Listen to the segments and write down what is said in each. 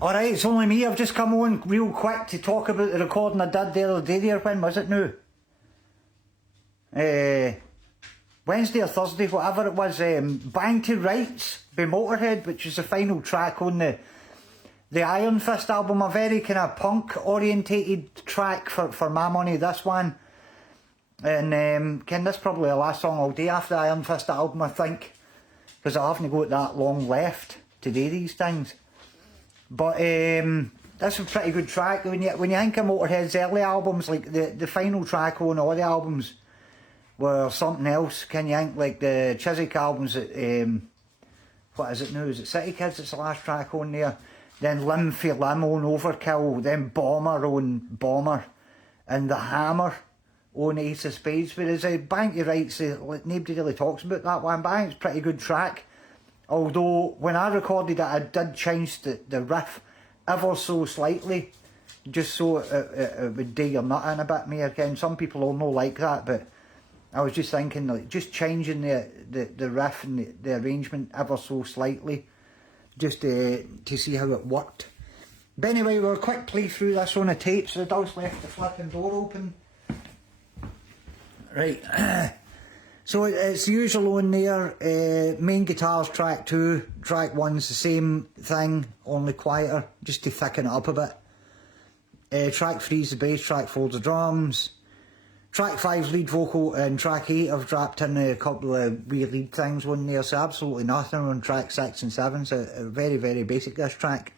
Alright, it's only me. I've just come on real quick to talk about the recording I did the other day there. When was it now? Wednesday or Thursday, whatever it was. Bang to Rights by Motörhead, which is the final track on the Iron Fist album. A very kind of punk orientated track for my money, this one. And Ken, this is probably the last song I'll do after the Iron Fist album, I think, because I haven't got that long left to do these things. But that's a pretty good track. When you think of Motörhead's early albums, like the final track on all the albums were something else. Can you think like the Chiswick albums? What is it now? Is it City Kids? It's the last track on there. Then Limb for Limb on Overkill. Then Bomber on Bomber, and The Hammer on Ace of Spades. Whereas Bang to Rights, nobody really talks about that one. But I think it's a pretty good track. Although, when I recorded it, I did change the riff ever so slightly, just so it would do your nut in a bit more. Again, some people will not like that, but I was just thinking, like, just changing the riff and the arrangement ever so slightly, just to see how it worked. But anyway, we'll quick play through this on a tape, so the dog's left the flipping door open. Right. So it's usual on there. Main guitars track 2, track 1's the same thing, only quieter, just to thicken it up a bit. Track 3's the bass, track 4's the drums. Track 5's lead vocal, and track 8 I've dropped in a couple of wee lead things on there, so absolutely nothing on track 6 and 7, so very, very basic this track.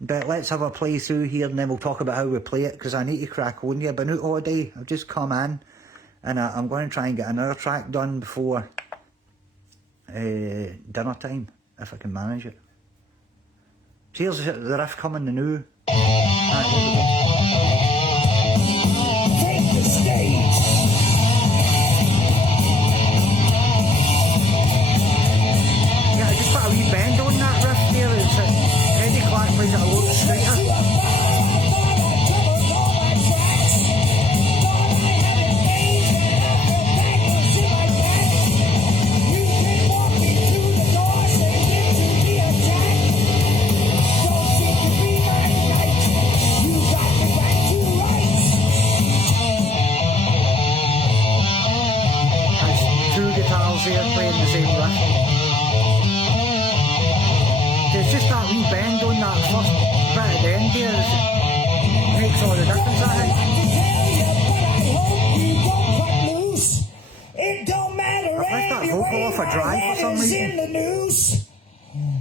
But let's have a play through here and then we'll talk about how we play it, because I need to crack on here. I've been out all day, I've just come in. And I'm going to try and get another track done before dinner time, if I can manage it. Cheers, the riff coming the new. Take the stage. Yeah, I just put a wee bend on that riff there. Eddie Clark plays it a little straighter. There playing the same riff. There's just that wee bend on that first bit at the end here that makes all the difference, I think. It don't matter. I've left that vocal off a drive for some reason.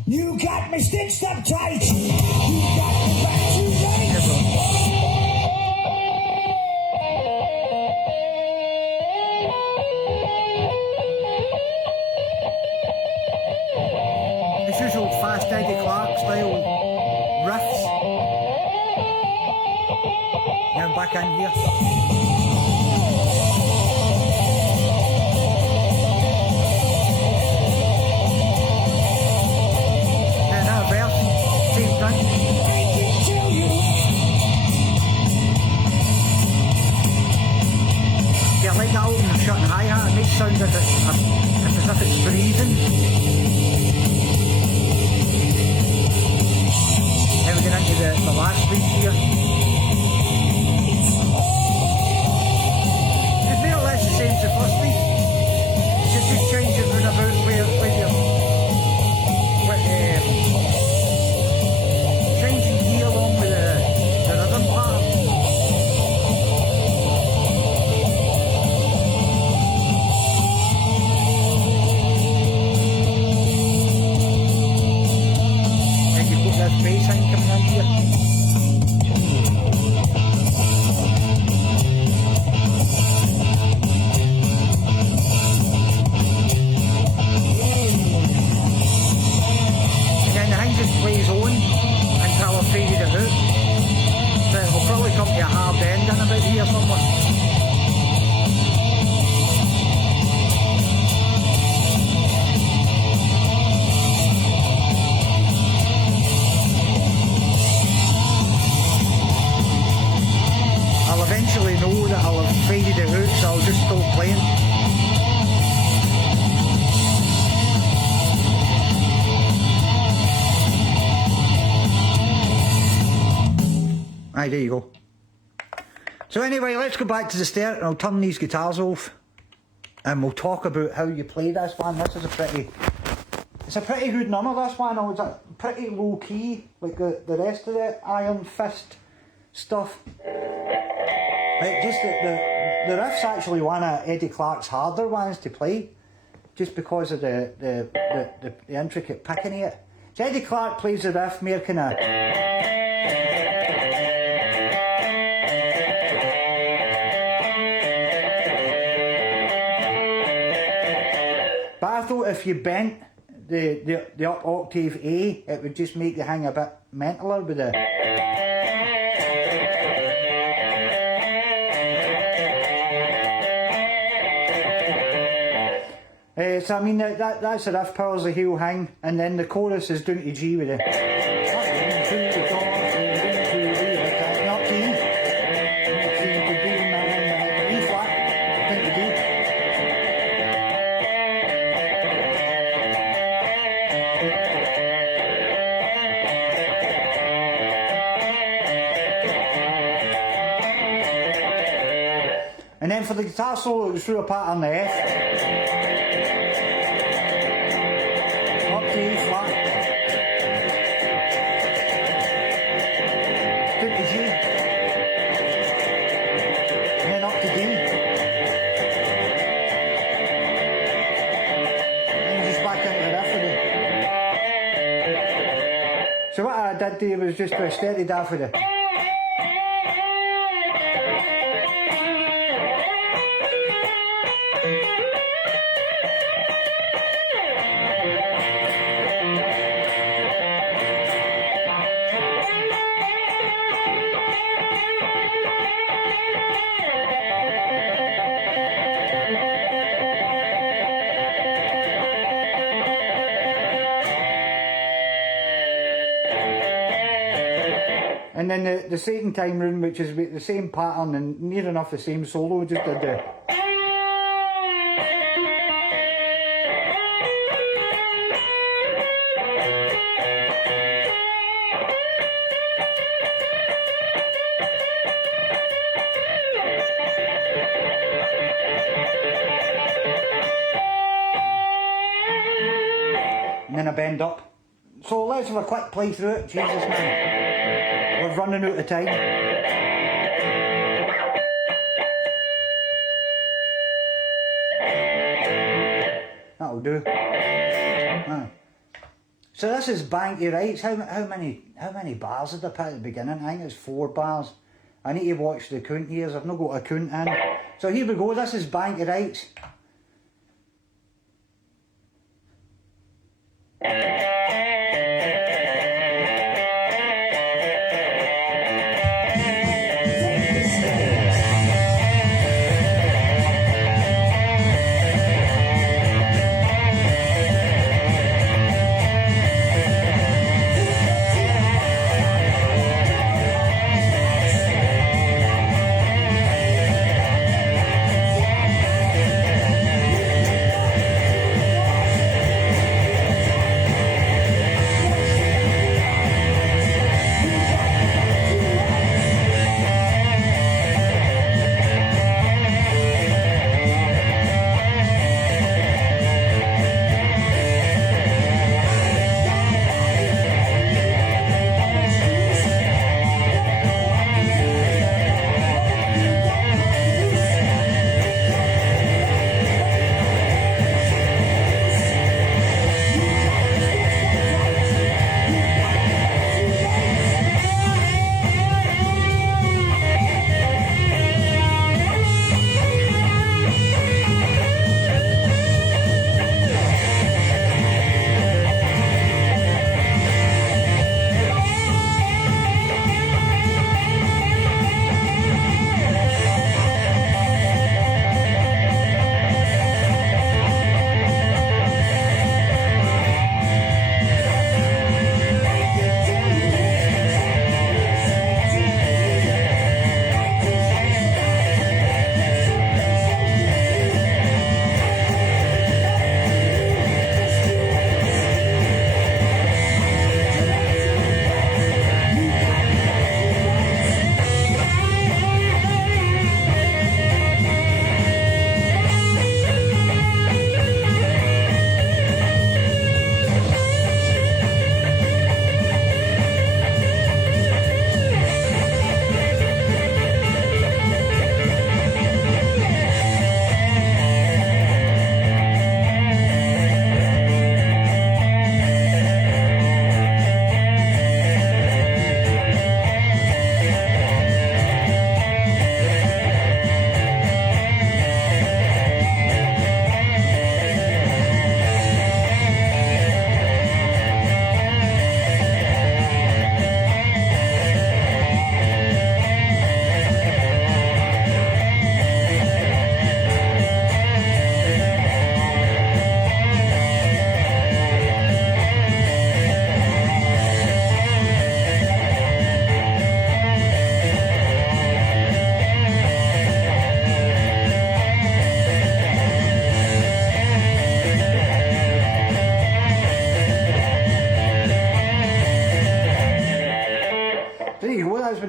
You got me stitched up tight. You got me back to right. Usual fast Eddie Clark style riffs. Now I'm back in here. And that verse, same thing. Yeah, I like that opening shot and hi-hat. It makes sound as if it's breathing. Now we're getting into the last beat here. It's more or less the same as the first beat. It's just changing round about where you're changing gear along with the rhythm pattern. Aye, there you go. So anyway, let's go back to the start and I'll turn these guitars off. And we'll talk about how you play this one. This is it's a pretty good number, this one. It's a pretty low key, like the rest of the Iron Fist stuff. Like just the riff's actually one of Eddie Clarke's harder ones to play, just because of the intricate picking of it. So Eddie Clarke plays the riff more kind of. But I thought if you bent the up octave A, it would just make the hang a bit mentaler with the. So I mean that's the riff, powers the heel hang, and then the chorus is down to G with it. And then for the guitar solo, it was through a pattern the F. Up to E flat. Down to G. And then up to D. And then just back into the riff with it. So what I did there was just a steady off with it. And then the second time round, which is the same pattern and near enough the same solo, just did the. And then I bend up. So let's have a quick play through it. Jesus, man. We're running out of time. That'll do. So this is Banky Rights. How many bars did I put at the beginning? I think it's 4 bars. I need to watch the count here. I've not got a count in. So here we go. This is Banky Rights.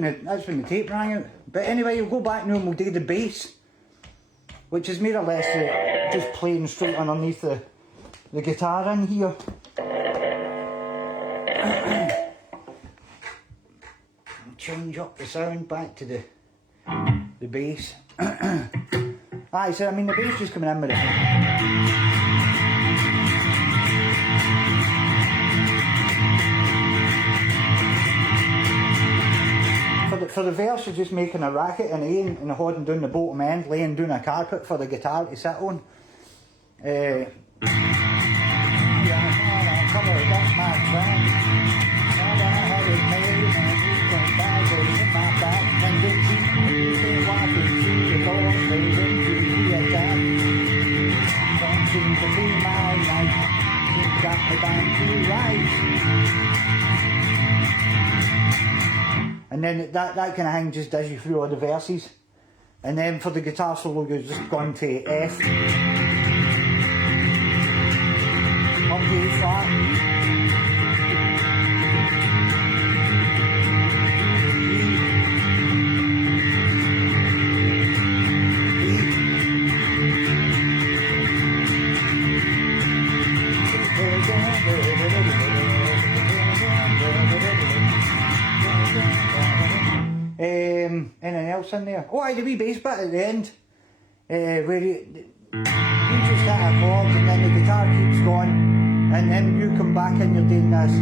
that's when the tape rang out. But anyway, we'll go back now and we'll do the bass, which is more or less just playing straight underneath the guitar in here. Change up the sound back to the bass. Aye, so I mean the bass just coming in with it. For the verse, you're just making a racket and aim and holding down the bottom end, laying down a carpet for the guitar to sit on. And then that kind of thing just does you through all the verses. And then for the guitar solo, you're just going to F, up to A flat, anything else in there? Oh, I had a wee bass bit at the end, where you just hit a chord and then the guitar keeps going, and then you come back and you're doing this.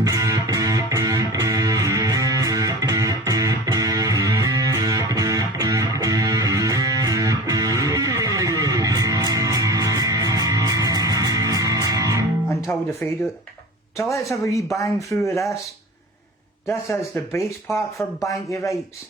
Until the fade out. So let's have a wee bang through this. This is the bass part for Banky Rights.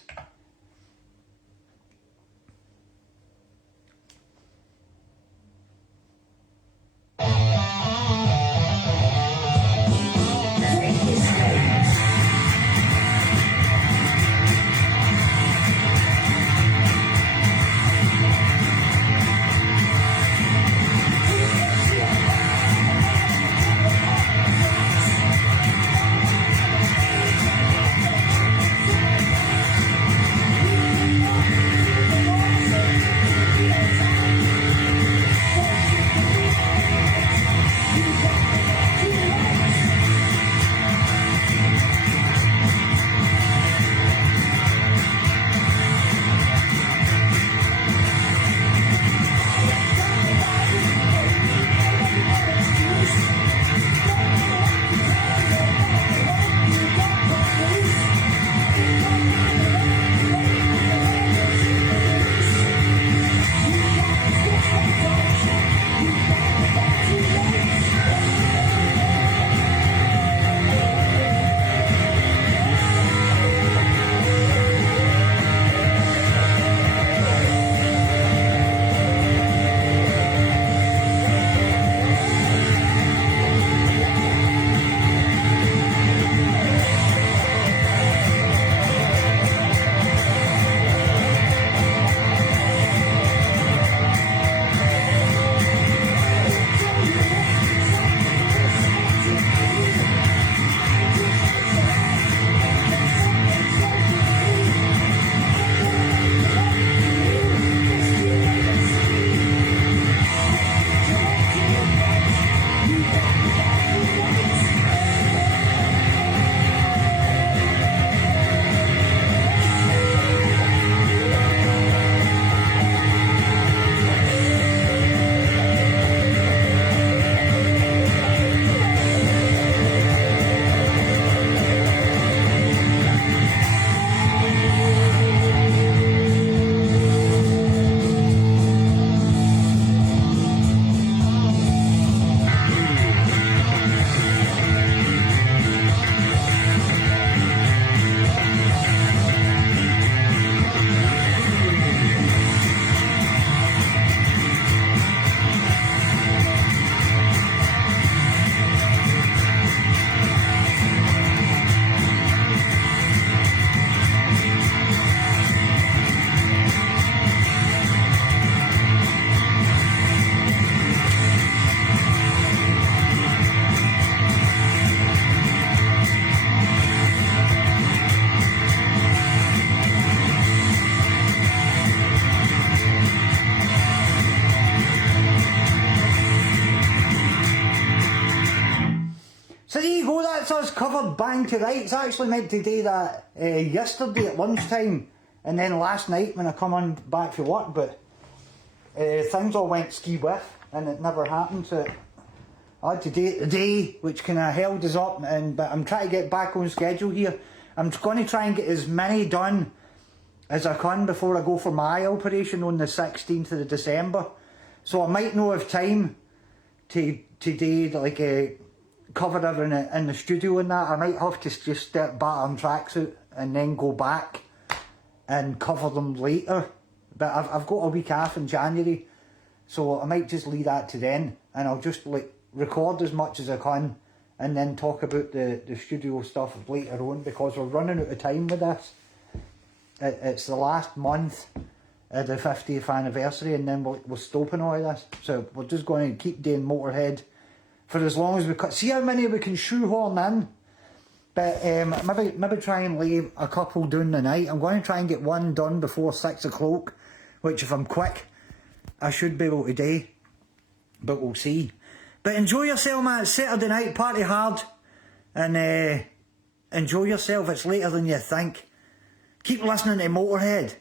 So there you go, that's us covered bang to rights. I actually meant to do that yesterday at lunchtime and then last night when I come on back for work, but things all went ski whiff and it never happened, so I had to do it today, which kind of held us up, but I'm trying to get back on schedule here. I'm going to try and get as many done as I can before I go for my eye operation on the 16th of December. So I might not have time to do like cover everything in the studio and that. I might have to just step back on tracksuit and then go back and cover them later. But I've got a week off in January, so I might just leave that to then, and I'll just like record as much as I can and then talk about the studio stuff later on, because we're running out of time with this. It's the last month of the 50th anniversary, and then we're stopping all of this. So we're just going to keep doing Motörhead for as long as we can. See how many we can shoehorn in. But maybe try and leave a couple down the night. I'm going to try and get one done before 6 o'clock, which if I'm quick, I should be able to do. But we'll see. But enjoy yourself, man. It's Saturday night, party hard. And enjoy yourself. It's later than you think. Keep listening to Motörhead.